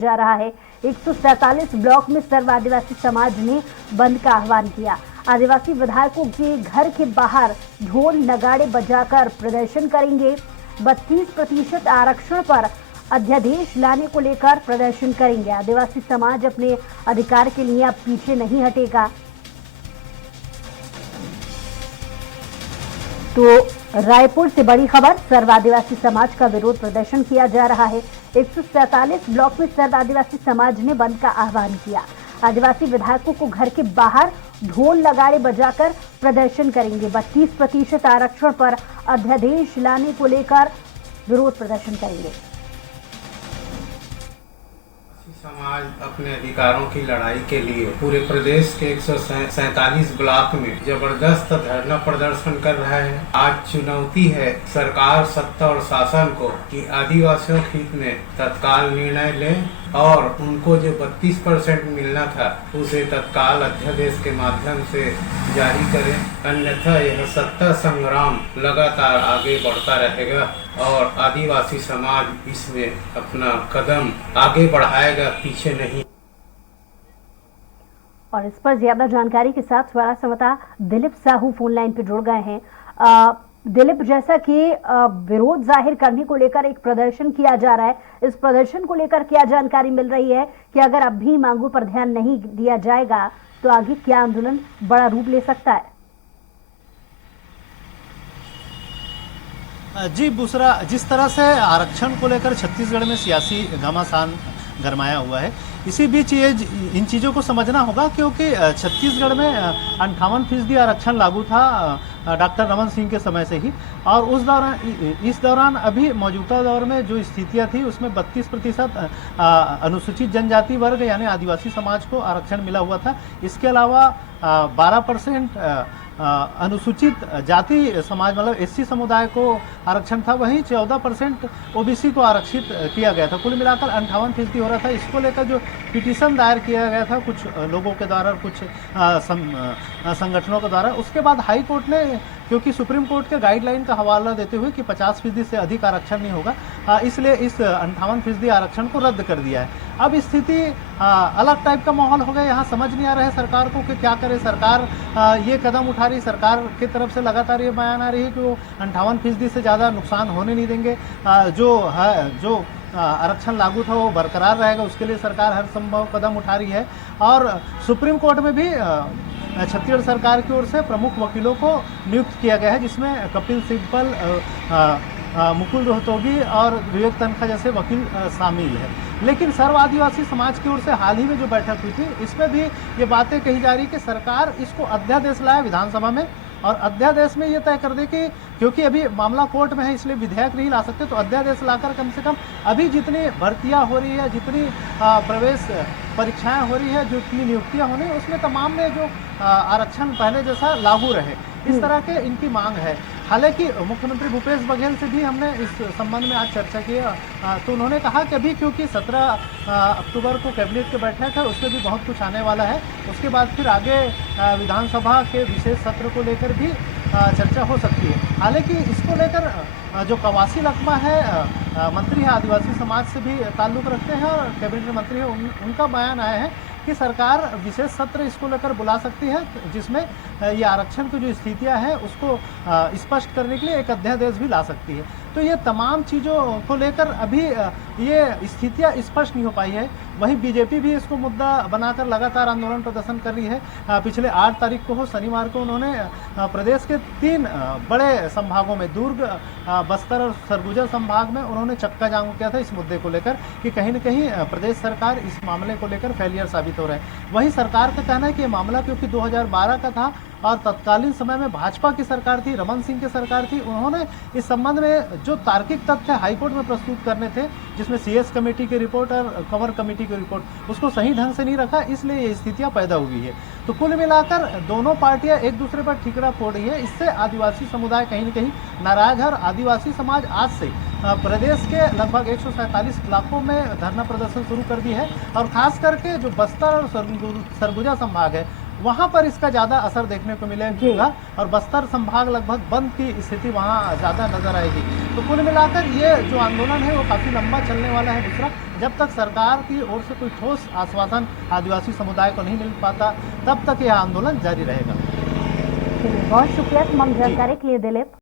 जा रहा है। 147 ब्लॉक में सर्व आदिवासी समाज ने बंद का आह्वान किया। आदिवासी विधायकों के घर के बाहर ढोल नगाड़े बजाकर प्रदर्शन करेंगे। 32% आरक्षण पर अध्यादेश लाने को लेकर प्रदर्शन करेंगे। आदिवासी समाज अपने अधिकार के लिए अब पीछे नहीं हटेगा। तो रायपुर से बड़ी खबर, सर्व आदिवासी समाज का विरोध प्रदर्शन किया जा रहा है। 147 ब्लॉक में सर्व आदिवासी समाज ने बंद का आह्वान किया। आदिवासी विधायकों को घर के बाहर ढोल नगाड़े बजाकर प्रदर्शन करेंगे। 32% आरक्षण पर अध्यादेश लाने को लेकर विरोध प्रदर्शन करेंगे। समाज अपने अधिकारों की लड़ाई के लिए पूरे प्रदेश के 147 ब्लॉक में जबरदस्त धरना प्रदर्शन कर रहा है। आज चुनौती है सरकार, सत्ता और शासन को कि आदिवासियों के हित में तत्काल निर्णय लें और उनको जो 32% मिलना था उसे तत्काल अध्यादेश के माध्यम से जारी करें, अन्यथा यह सत्ता संग्राम लगातार आगे बढ़ता रहेगा और आदिवासी समाज इसमें अपना कदम आगे बढ़ाएगा, पीछे नहीं। और इस पर ज्यादा जानकारी के साथ हमारा संवाददाता दिलीप साहू फोन लाइन पर जुड़ गए हैं। दिलीप, जैसा कि विरोध जाहिर करने को लेकर एक प्रदर्शन किया जा रहा है, इस प्रदर्शन को लेकर क्या जानकारी मिल रही है कि अगर अब भी मांगों पर ध्यान नहीं दिया जाएगा तो आगे क्या आंदोलन बड़ा रूप ले सकता है? जी बुसरा, जिस तरह से आरक्षण को लेकर छत्तीसगढ़ में सियासी घमासान गरमाया हुआ है, इसी बीच ये इन चीज़ों को समझना होगा क्योंकि छत्तीसगढ़ में 58% आरक्षण लागू था डॉक्टर रमन सिंह के समय से ही, और इस दौरान अभी मौजूदा दौर में जो स्थितियां थी उसमें 32% अनुसूचित जनजाति वर्ग यानी आदिवासी समाज को आरक्षण मिला हुआ था। इसके अलावा 12% अनुसूचित जाति समाज मतलब एससी समुदाय को आरक्षण था, वहीं 14% ओबीसी को आरक्षित किया गया था। कुल मिलाकर 58% हो रहा था। इसको लेकर जो पिटीशन दायर किया गया था कुछ लोगों के द्वारा, कुछ संगठनों के द्वारा, उसके बाद हाई कोर्ट ने, क्योंकि सुप्रीम कोर्ट के गाइडलाइन का हवाला देते हुए कि 50% से अधिक आरक्षण नहीं होगा, इसलिए इस 58% आरक्षण को रद्द कर दिया है। अब स्थिति अलग टाइप का माहौल हो गया। यहाँ समझ नहीं आ रहा है सरकार को कि क्या करे। सरकार ये कदम उठा रही, सरकार की तरफ से लगातार ये बयान आ रही है कि वो 58% से ज़्यादा नुकसान होने नहीं देंगे। जो आरक्षण लागू था वो बरकरार रहेगा, उसके लिए सरकार हर संभव कदम उठा रही है। और सुप्रीम कोर्ट में भी छत्तीसगढ़ सरकार की ओर से प्रमुख वकीलों को नियुक्त किया गया है, जिसमें कपिल सिब्बल, मुकुल रोहतगी और विवेक तनखा जैसे वकील शामिल है। लेकिन सर्व आदिवासी समाज की ओर से हाल ही में जो बैठक हुई थी, इसमें भी ये बातें कही जा रही कि सरकार इसको अध्यादेश लाए विधानसभा में, और अध्यादेश में ये तय कर दे कि क्योंकि अभी मामला कोर्ट में है इसलिए विधेयक नहीं ला सकते, तो अध्यादेश लाकर कम से कम अभी जितनी भर्तियां हो रही है, जितनी प्रवेश परीक्षाएं हो रही है, जितनी नियुक्तियां होनी है, उसमें तमाम में जो आरक्षण पहले जैसा लागू रहे, इस तरह के इनकी मांग है। हालांकि मुख्यमंत्री भूपेश बघेल से भी हमने इस संबंध में आज चर्चा की, तो उन्होंने कहा कि अभी क्योंकि 17 अक्टूबर को कैबिनेट की बैठक है, उसमें भी बहुत कुछ आने वाला है। उसके बाद फिर आगे विधानसभा के विशेष सत्र को लेकर भी चर्चा हो सकती है। हालांकि इसको लेकर जो कवासी लकमा है, मंत्री है आदिवासी समाज से भी ताल्लुक़ रखते हैं और कैबिनेट मंत्री है, उनका बयान आया है कि सरकार विशेष सत्र इसको लेकर बुला सकती है, जिसमें ये आरक्षण की जो स्थितियां हैं उसको स्पष्ट करने के लिए एक अध्यादेश भी ला सकती है। तो ये तमाम चीज़ों को लेकर अभी ये स्थितियां स्पष्ट नहीं हो पाई है। वहीं बीजेपी भी इसको मुद्दा बनाकर लगातार आंदोलन प्रदर्शन कर रही है। पिछले 8 तारीख को शनिवार को उन्होंने प्रदेश के 3 बड़े संभागों में, दुर्ग, बस्तर और सरगुजा संभाग में उन्होंने चक्का जाम किया था इस मुद्दे को लेकर कि कहीं न कहीं प्रदेश सरकार इस मामले को लेकर फेलियर साबित हो रहा है। वहीं सरकार का कहना है कि ये मामला क्योंकि 2012 का था और तत्कालीन समय में भाजपा की सरकार थी, रमन सिंह की सरकार थी, उन्होंने इस संबंध में जो तार्किक तथ्य हाईकोर्ट में प्रस्तुत करने थे, जिसमें सीएस कमेटी की रिपोर्ट और कंवर कमेटी की रिपोर्ट, उसको सही ढंग से नहीं रखा, इसलिए ये स्थितियां पैदा हुई है। तो कुल मिलाकर दोनों पार्टियां एक दूसरे पर ठिकरा फोड़ रही है। इससे आदिवासी समुदाय कहीं न कहीं नाराज है और आदिवासी समाज आज से प्रदेश के लगभग 147 इलाकों में धरना प्रदर्शन शुरू कर दी है। और खास करके जो बस्तर और सरगुजा संभाग है वहां पर इसका ज्यादा असर देखने को मिलेगा और बस्तर संभाग लगभग बंद की स्थिति वहां ज्यादा नजर आएगी। तो कुल मिलाकर ये जो आंदोलन है वो काफी लंबा चलने वाला है। दूसरा, जब तक सरकार की ओर से कोई ठोस आश्वासन आदिवासी समुदाय को नहीं मिल पाता तब तक यह आंदोलन जारी रहेगा। बहुत शुक्रिया तमाम जानकारी के लिए दिलीप।